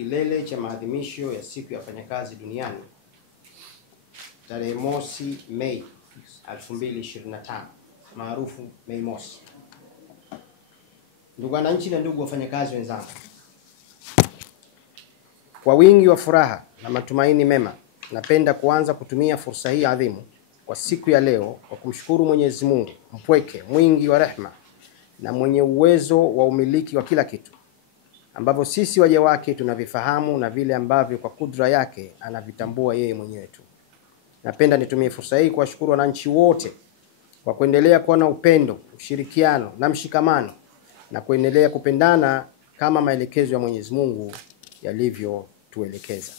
kilele cha maadhimisho ya siku ya wafanyakazi duniani tarehe mosi Mei 2025 maarufu Mei Mosi. Ndugu wananchi na ndugu wafanyakazi wenzangu, kwa wingi wa furaha na matumaini mema, napenda kuanza kutumia fursa hii adhimu kwa siku ya leo kwa kumshukuru Mwenyezi Mungu mpweke, mwingi wa rehema na mwenye uwezo wa umiliki wa kila kitu, ambavyo sisi waja wake tunavifahamu na vile ambavyo kwa kudra yake anavitambua yeye mwenyewe tu. Napenda nitumie fursa hii kuwashukuru wananchi wote kwa kuendelea kuwa na upendo, ushirikiano na mshikamano na kuendelea kupendana kama maelekezo ya Mwenyezi Mungu yalivyotuelekeza.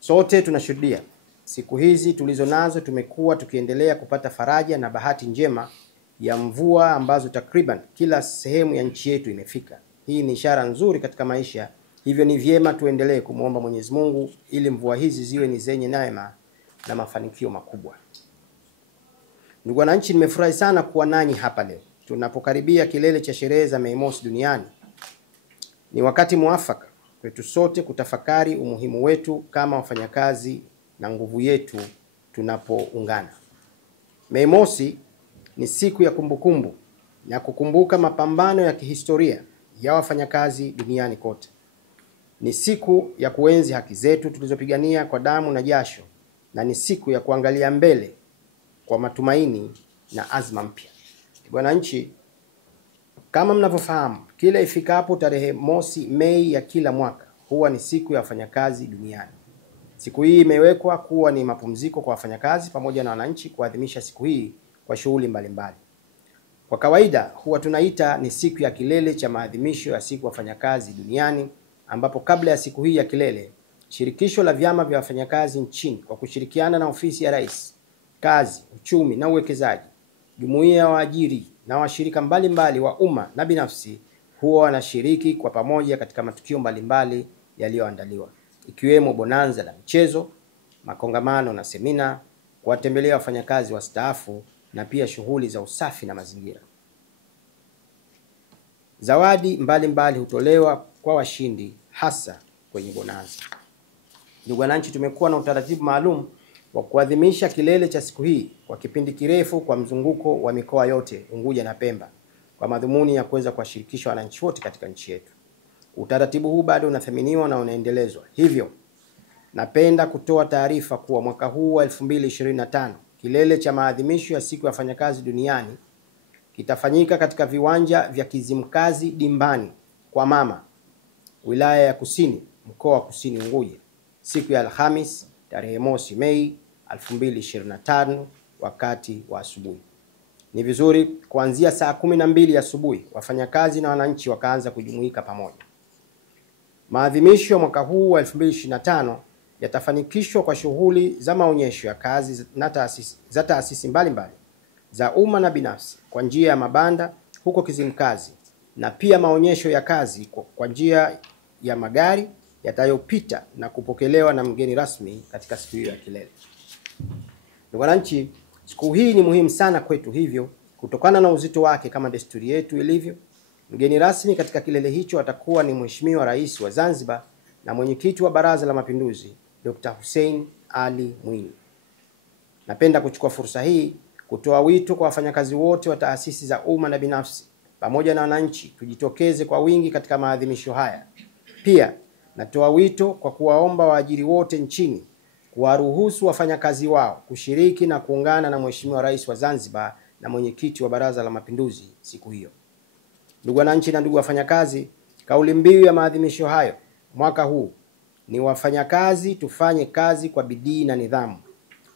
Sote tunashuhudia siku hizi tulizo nazo tumekuwa tukiendelea kupata faraja na bahati njema ya mvua ambazo takriban kila sehemu ya nchi yetu imefika. Hii ni ishara nzuri katika maisha, hivyo ni vyema tuendelee kumuomba Mwenyezi Mungu ili mvua hizi ziwe ni zenye neema na mafanikio makubwa. Ndugu wananchi, nimefurahi sana kuwa nanyi hapa leo. Tunapokaribia kilele cha sherehe za Mei Mosi duniani, ni wakati muafaka kwetu sote kutafakari umuhimu wetu kama wafanyakazi na nguvu yetu tunapoungana. Mei Mosi ni siku ya kumbukumbu na kukumbuka mapambano ya kihistoria ya wafanyakazi duniani kote. Ni siku ya kuenzi haki zetu tulizopigania kwa damu na jasho, na ni siku ya kuangalia mbele kwa matumaini na azma mpya. Wananchi, kama mnavyofahamu, kila ifikapo tarehe mosi Mei ya kila mwaka huwa ni siku ya wafanyakazi duniani. Siku hii imewekwa kuwa ni mapumziko kwa wafanyakazi pamoja na wananchi kuadhimisha siku hii kwa shughuli mbalimbali. Kwa kawaida huwa tunaita ni siku ya kilele cha maadhimisho ya siku ya wafanyakazi duniani, ambapo kabla ya siku hii ya kilele, shirikisho la vyama vya wafanyakazi nchini kwa kushirikiana na ofisi ya Rais, kazi, uchumi na uwekezaji, jumuiya ya waajiri na washirika mbalimbali wa umma na binafsi huwa wanashiriki kwa pamoja katika matukio mbalimbali yaliyoandaliwa, ikiwemo bonanza la michezo, makongamano na semina, kuwatembelea wafanyakazi wastaafu na pia shughuli za usafi na mazingira. Zawadi mbalimbali hutolewa kwa washindi hasa kwenye bonanza. Ndugu wananchi, tumekuwa na utaratibu maalum wa kuadhimisha kilele cha siku hii kwa kipindi kirefu kwa mzunguko wa mikoa yote Unguja na Pemba, kwa madhumuni ya kuweza kuwashirikisha wananchi wote katika nchi yetu. Utaratibu huu bado unathaminiwa na unaendelezwa. Hivyo napenda kutoa taarifa kuwa mwaka huu wa 2025 kilele cha maadhimisho ya siku ya wafanyakazi duniani kitafanyika katika viwanja vya Kizimkazi Dimbani kwa Mama, wilaya ya Kusini, mkoa wa Kusini Unguja, siku ya Alhamis tarehe mosi Mei 2025 wakati wa asubuhi. Ni vizuri kuanzia saa 12 asubuhi wafanyakazi na wananchi wakaanza kujumuika pamoja. Maadhimisho ya mwaka huu wa 2025 yatafanikishwa kwa shughuli za maonyesho ya kazi na taasisi mbalimbali za umma na binafsi kwa njia ya mabanda huko Kizimkazi, na pia maonyesho ya kazi kwa njia ya magari yatayopita na kupokelewa na mgeni rasmi katika siku hiyo ya kilele. Ndugu wananchi, siku hii ni muhimu sana kwetu, hivyo kutokana na uzito wake kama desturi yetu ilivyo, mgeni rasmi katika kilele hicho atakuwa ni Mheshimiwa Rais wa Zanzibar na Mwenyekiti wa Baraza la Mapinduzi, Dr. Hussein Ali Mwinyi. Napenda kuchukua fursa hii kutoa wito kwa wafanyakazi wote wa taasisi za umma na binafsi pamoja na wananchi tujitokeze kwa wingi katika maadhimisho haya. Pia natoa wito kwa kuwaomba waajiri wote nchini kuwaruhusu wafanyakazi wao kushiriki na kuungana na Mheshimiwa Rais wa Zanzibar na Mwenyekiti wa Baraza la Mapinduzi siku hiyo. Ndugu wananchi na ndugu wafanyakazi, kauli mbiu ya maadhimisho hayo mwaka huu ni wafanyakazi tufanye kazi kwa bidii na nidhamu,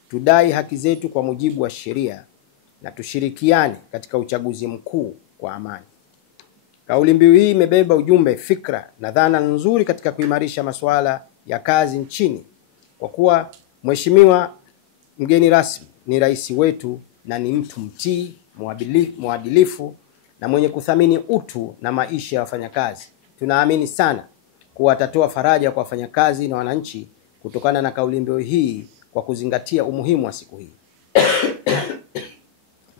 tudai haki zetu kwa mujibu wa sheria, na tushirikiane katika uchaguzi mkuu kwa amani. Kauli mbiu hii imebeba ujumbe, fikra na dhana nzuri katika kuimarisha masuala ya kazi nchini, kwa kuwa Mheshimiwa mgeni rasmi ni rais wetu na ni mtu mtii, mwadilifu na mwenye kuthamini utu na maisha ya wafanyakazi. Tunaamini sana kuwa atatoa faraja kwa wafanyakazi na wananchi kutokana na kauli mbiu hii kwa kuzingatia umuhimu wa siku hii.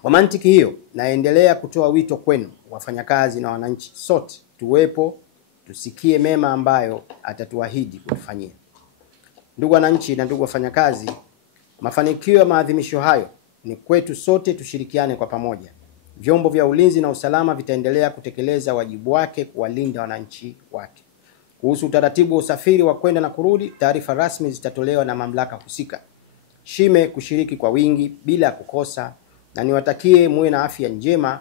Kwa mantiki hiyo, naendelea kutoa wito kwenu wafanyakazi na wananchi sote tuwepo tusikie mema ambayo atatuahidi kutufanyia. Ndugu wananchi na ndugu wafanyakazi, mafanikio ya maadhimisho hayo ni kwetu sote, tushirikiane kwa pamoja. Vyombo vya ulinzi na usalama vitaendelea kutekeleza wajibu wake kuwalinda wananchi wake. Kuhusu utaratibu wa usafiri wa kwenda na kurudi, taarifa rasmi zitatolewa na mamlaka husika. Shime kushiriki kwa wingi bila kukosa, na niwatakie muwe na afya njema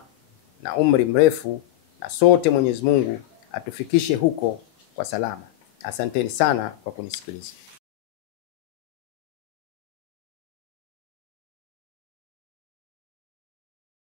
na umri mrefu, na sote Mwenyezi Mungu atufikishe huko kwa salama. Asanteni sana kwa kunisikiliza.